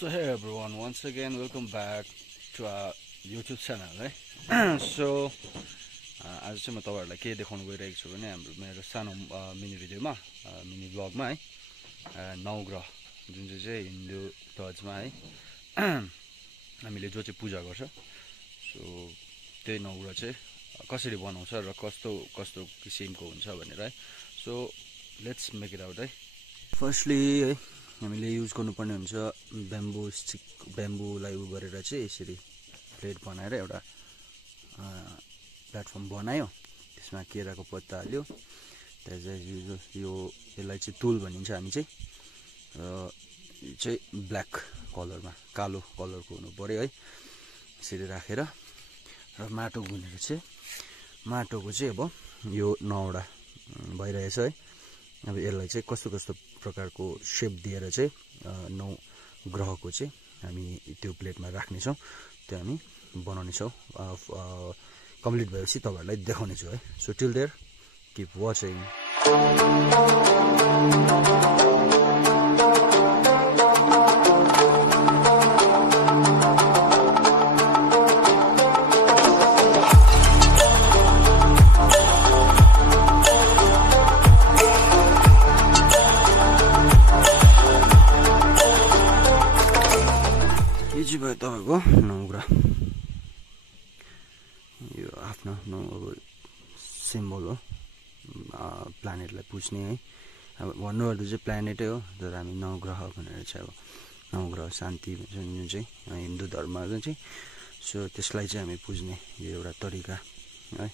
So hey everyone, once again welcome back to our YouTube channel है So आज चाहिँ म तपाईहरुलाई के देखाउन गइरहेको छु भने हाम्रो मेरो सानो मिनी भिडियोमा मिनी ब्लगमा है नवग्रह जुन चाहिँ हिन्दू धर्ममा है हामीले जो चाहिँ पूजा गर्छ सो त्यही नवग्रह चाहिँ कसरी बनाउँछ र कस्तो कस्तो किसिमको हुन्छ भनेर है so let's make it out है फर्स्टली है हामीले युज गर्नुपर्ने हुन्छ ब्याम्बो स्टिक ब्याम्बोलाई उ गरेर चाहिँ यसरी प्लेट बनाएर एउटा प्लेटफर्म बनायो त्यसमा केराको पत्ता हाल्यो त्यसपछि यो यसलाई चाहिँ तुल भनिन्छ हामी चाहिँ यो चाहिँ ब्ल्याक कलरमा कालो कलरको हुनु पर्यो है यसरी राखेर र माटो गुनेर चाहिँ माटोको चाहिँ अब यो 9वटा भइरहेछ है अब यसलाई चाहिँ कस्तो कस्तो प्रकारको शेप दिएर चाहिँ 9 ग्रहको चाहिँ हामी त्यो प्लेटमा राख्ने छौं त्यो हामी बनाउने छौं कम्प्लिट भएपछि तपाईहरुलाई देखाउने छु है so till there keep watching भयो तपाईको नवग्रह यो आफ्नो अब सिम्बल हो प्लानेटलाई पुज्ने है अब भन्नुपर्दा चाहिँ प्लानेटै हो तर हामी नवग्रह भनेर चाहिँ अब नवग्रह शान्ति भन्छ जुन चाहिँ हिन्दू धर्ममा चाहिँ सो त्यसलाई चाहिँ हामी पुज्ने यो एउटा तरिका है